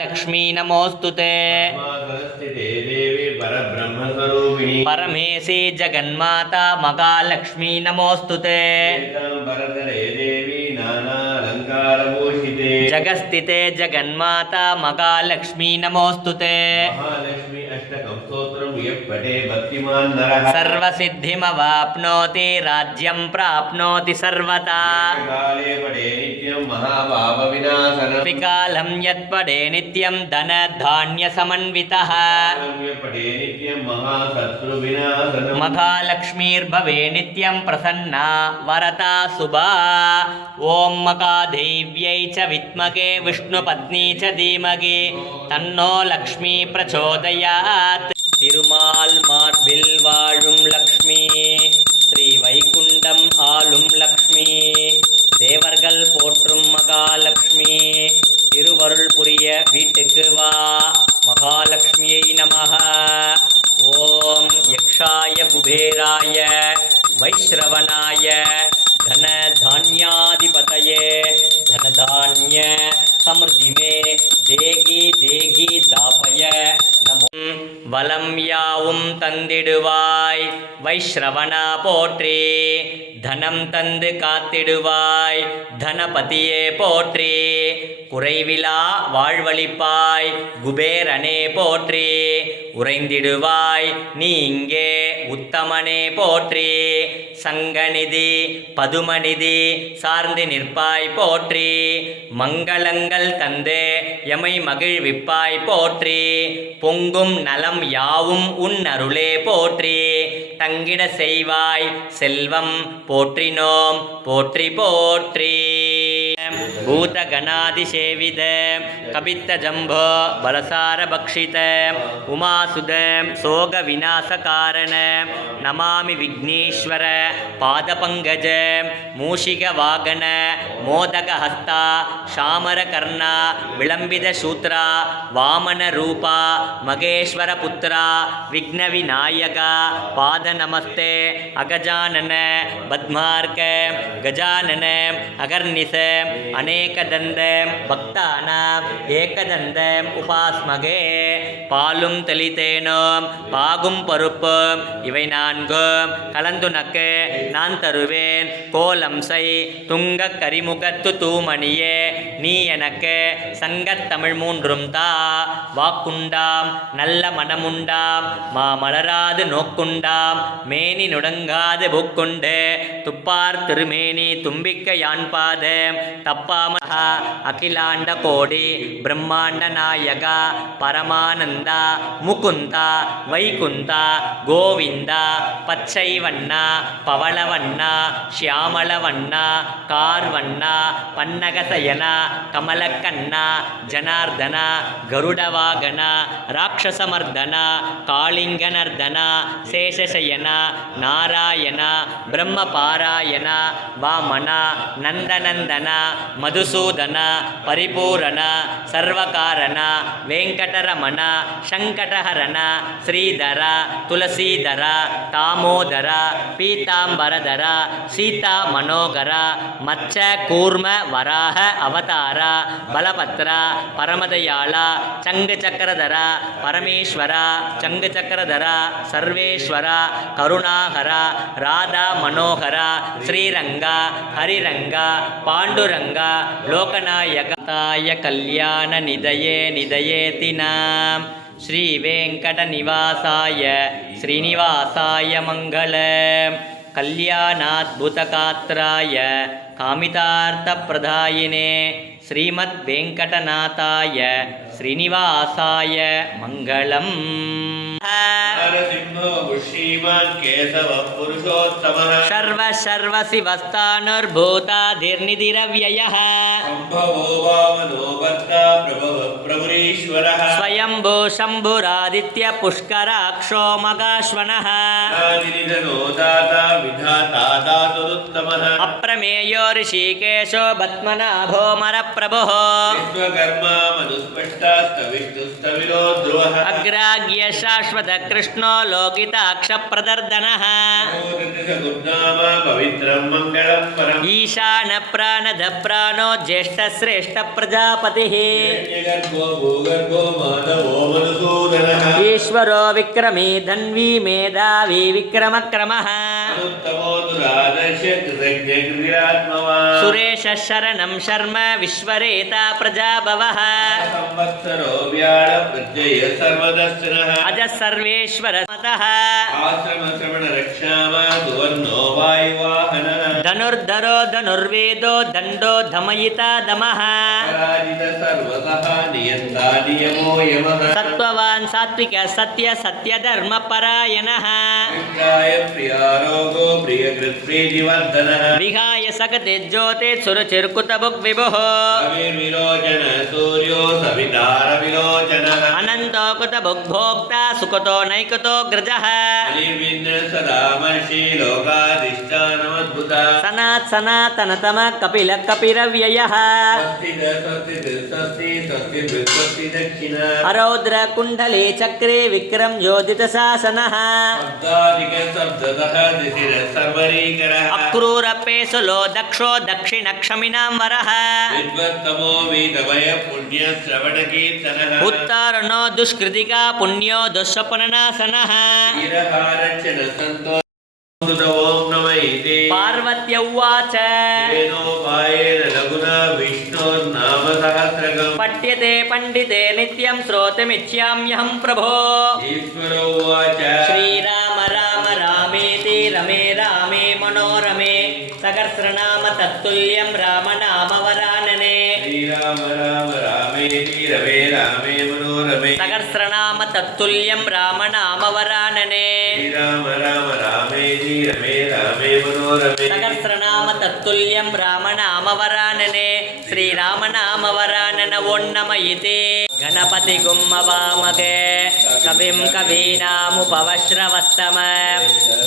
लक्ष्मी नमोस्तुते परमेशी जगन्माता महालक्ष्मी नमोस्तुते जगस्थिते जगन्माता महालक्ष्मी नमोस्तुते सर्वसिद्धिमवाप्नोति राज्यं प्राप्नोति सर्वथा विकालं यत्पडे नित्यं धनधान्यसमन्वितः महालक्ष्मीर्भवे नित्यं प्रसन्ना वरदा शुभा ॐ मकादेव्यै च विद्महे विष्णुपत्नी च धीमहि तन्नो लक्ष्मी प्रचोदयात् तिरुमाल मार्बिल वाழும் लक्ष्मी श्री வைகுண்டம் ஆளும் லக்ஷ்மி தேவர்கள் போற்றும் மகாலட்சுமி திருவருள் புரிய வீட்டுக்கு வா மகாலட்சுமியை நமஹ ஓம் யக்ஷாய குபேராய வைஸ்ரவனாய धन धान्याधिपतये धन धान्य समृद्धि में देगी देगी दापय नमो वलम यावुम तंदिடுவாய் வைஸ்ரவனா போற்றி தனம் தந்து காத்திடுவாய் தனபதியே போற்றி குறைவிலா வாழ்வளிப்பாய் குபேரனே போற்றி உறைந்திடுவாய் நீ இங்கே உத்தமனே போற்றி சங்கநிதி பதுமநிதி சார்ந்து நிற்பாய் போற்றி மங்களங்கள் தந்து எமை மகிழ்விப்பாய் போற்றி பொங்கும் நலம் யாவும் உன் அருளே போற்றி தங்கிட செய்வாய் செல்வம் போற்றினோம் போற்றி போற்றி भूतगणादिसेवित कपित्तजम्भो बलसारभक्षित उमासुत सोगविनाशकारण नमामि विघ्नेश्वर पादपङ्कज मूषिकवाहन मोदकहस्ता शामरकर्णा विलम्बितसूत्रा वामनरूपा महेश्वरपुत्रा विघ्नविनायक पादनमस्ते अगजानन पद्मार्क गजानन अगर्निश अनेकदंत भक्तानां एकदंत उपास्मगे பாலும் தெளித்தேனோம் பாகும் பருப்பும் இவை நான்கும் கலந்துனக்கு நான் தருவேன் கோலம் செய் துங்க கரிமுகத்து தூமணியே நீ எனக்கு சங்கத்தமிழ் மூன்றும் தா வாக்குண்டாம் நல்ல மனமுண்டாம் மாமலராது நோக்குண்டாம் மேனி நுடங்காது பூக்குண்டு துப்பார் திருமேனி தும்பிக்க யான்பாத தப்பாம அகிலாண்ட கோடி பிரம்மாண்ட நாயக பரமானந்த முகுந்த வைகுந்த கோவிந்த பச்சை வண்ணா பவளவண்ணா ஷியாமளவண்ணா கார்வண்ணா பன்னகசயன கமலக்கண்ணா ஜனார்தன கருடவாகன ராட்சசமர்தன காளிங்கனர்தன சேஷசயன நாராயண பிரம்மபாராயண வாமன நந்தநந்தன மதுசூதன பரிபூரண சர்வகாரண வெங்கடரமண शंकटहरण श्रीधर तुलसीधर दामोदर पीतांबरधर सीता मनोहर मच्छ कूर्म वराह अवतार बलभद्र परमदयाल चंगचक्रधर परमेश्वर चंगचक्रधर सर्वेश्वर करुणाहर राधा मनोहर श्रीरंग हरिरंग पांडुरंग लोकनायकाय कल्याण निधये निधयेति नाम श्री वेंकटनिवासाय श्रीनिवासाय मंगल कल्याणाद्भुतगात्राय कामितार्थप्रदायिने श्रीमद् वेंकटनाथाय श्रीनिवासाय मंगलम् सर्व सर्व शिवस्थानुर्भूताधिर्निधिरव्ययः स्वयंभू शंभुरादित्य पुष्कराक्षो मगाश्वनः अप्रमेयो ऋषिकेशो बद्मनाभो मरप्रभुः अग्राग्य शाश्वत कृष्णो लोकिताक्ष प्रदर्दनः ईशान प्राणद प्राणो ज्येष्ठ श्रेष्ठ प्रजापतिः ईश्वरो विक्रमी धन्वी मेधावी विक्रमक्रमः सुरेश शरणं शर्म विश्वरेता प्रजाभवः अज सर्वेश्वर मतः धनुर्धरो धनुर्वेदो दण्डो धमयिता दमः सत्त्ववान् सात्विक सत्य सत्यधर्म परायणः विहाय सकते ज्योते सुरचिर्कुतभुक् विभुः अनन्तो कुतभुक् भोक्ता सुकृतो नैकुतो ग्रजः सनात् सनातनतम कपिल कपिरव्ययः अरौद्र कुण्डले चक्रे विक्रम योजित शासनः अक्रूरपेशुलो दक्षो दक्षिण क्षमिनां वरः उत्तारणो दुष्कृतिका पुण्यो दुःस्वप्ननाशनः पार्वत्य उवाच पठ्यते पंडिते नित्यं श्रोतुमिच्छाम्यहं प्रभो श्रीराम राम रामेति रमे रामे मनोरमे सहस्रनाम तत्तुल्यं राम नाम वरानने श्रीराम राम रामेति रमे रामे मनोरमे सहस्रनाम तत्तुल्यं राम नाम वरानने श्रीराम राम रामेति रमे रामे मनोरमे सहस्रनाम तत्तुल्यं राम नाम वरानने श्रीराम नाम वरानन ओन्नमयिते गणपति गुम्मवामगे कविं कवीनामुपवश्रवस्तम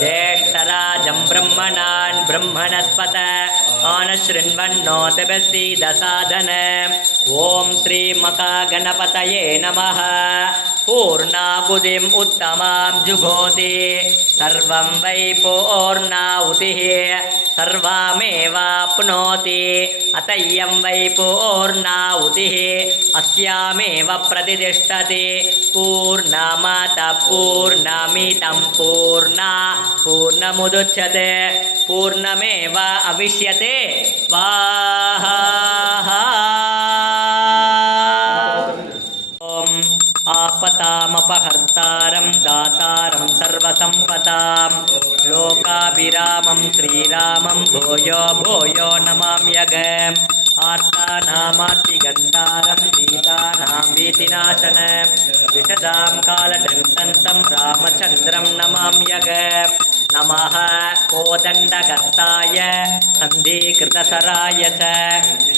ज्येष्ठराजं ब्रह्मणान् ब्रह्मणस्पत आनशृण्वन्नोतिभिस्सीदसाधन ॐ श्रीमकागणपतये नमः पूर्णाहुतिम् उत्तमां जुहोति सर्वं वै पूर्णाहुतिः सर्वमेवाप्नोति अत इयं वै पूर्णाहुतिः अस्यामेव प्रतिष्ठति पूर्णमतः पूर्णमिदं पूर्णमुदच्यते पूर्णमेव अविष्यते स्वाहा आपतामपहर्तारं दातारं सर्वसम्पदां लोकाभिरामं श्रीरामं भूयो भूयो नमाम्यहम् आर्तानामार्तिगन्तारं सीतानां भीतिनाशनं विशदां कालदण्डन्तं रामचन्द्रं नमाम्यहम् नमः कोदण्डगर्ताय सन्धिकृतसराय च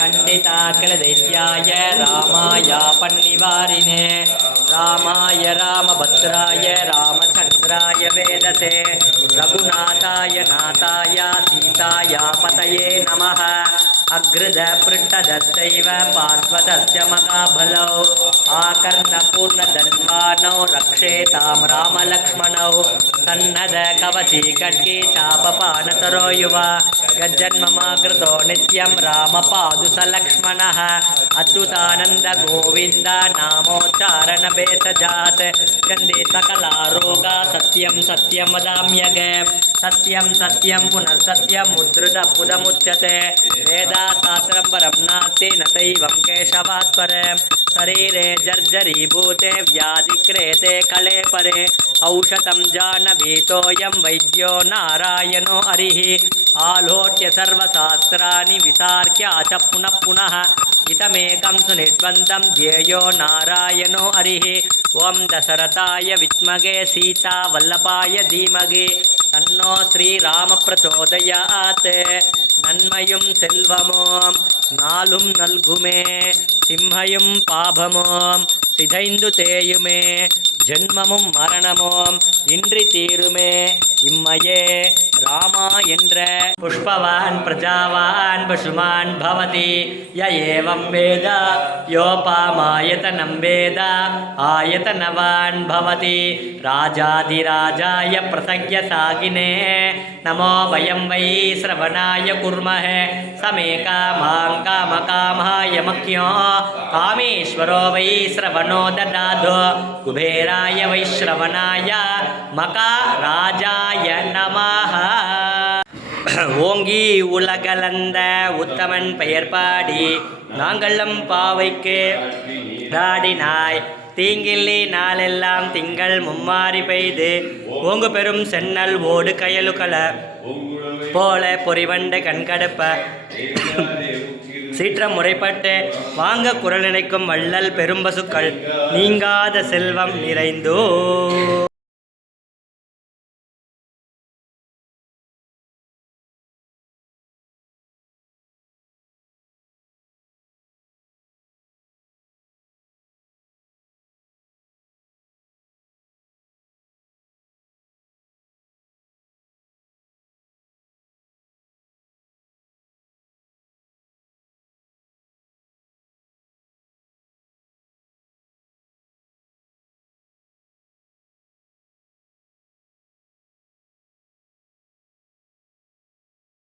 खण्डिताखिलदैत्याय रामायापन्निवारिणे रामाय रामभद्राय रामचन्द्राय वेदसे रघुनाथाय नाथाय सीतायापतये नमः अग्रदपृष्ठदस्यैव पार्श्वदस्य महाबलौ आकर्णपूर्णधन्वानौ रक्षेतां रामलक्ष्मणौ सन्नद्धकवची खड्गे चापपानतरो युवा गज्जन्ममाकृतो नित्यं रामपादुसलक्ष्मणः अच्युतानन्दगोविन्द नामोच्चारणभेषजात् गन्धे सकलारोगा सत्यं सत्यं वदाम्यहम् सत्यं सत्यं पुनः सत्यं मुद्रितपुदमुच्यते वेदाशास्त्रं परं नास्ति न चैवं केशवात्परं शरीरे जर्जरीभूते व्याधिक्रेते कले परे औषधं जानवीतोऽयं वैद्यो नारायणो हरिः आलोट्य सर्वशास्त्राणि विसार्क्य च पुनः पुनः इतमेकं सुनिष्वन्तं ध्येयो नारायणो हरिः ॐ दशरथाय विद्महे सीतावल्लभाय धीमहि तन्नो श्रीराम प्रचोदयात् நன்மையும் செல்வமோம் நாளும் நல்குமே சிம்மையும் பாபமோம் சிதைந்து தேயுமே ஜென்மமும் மரணமோம் இன்றி தீருமே இம்மையே ராமா என்ற புஷ்பவான் பிரஜாவான் பசுமான் பவதி ய ஏவம் வேத யோபாமாயதனம் வேத ஆயதனவான் பவதி ராஜாதிராஜாய பிரசக்ய சாகினே நமோ வயம் வை ஸ்ரவணாய குர்மஹே சமே காமாங் காமகாமாய மக்யோ காமேஸ்வரோ வை ஸ்ரவணோ ததாதோ குபேராய வைஸ்ரவணாய மகாராஜாய நமஹ. ஓங்கி உலகளந்த உத்தமன் பெயர் பாடி நாங்களம் பாவைக்கு நாடினாய் தீங்கில்லி நாளெல்லாம் திங்கள் மும்மாறி பெய்து ஓங்கு பெரும் சென்னல் ஓடு கயலுக்கள போல பொறிவண்டு கண்கடுப்ப சீற்றம் முறைப்பட்டு வாங்க குரல் நினைக்கும் வள்ளல் பெரும்பசுக்கள் நீங்காத செல்வம் நிறைந்தோ.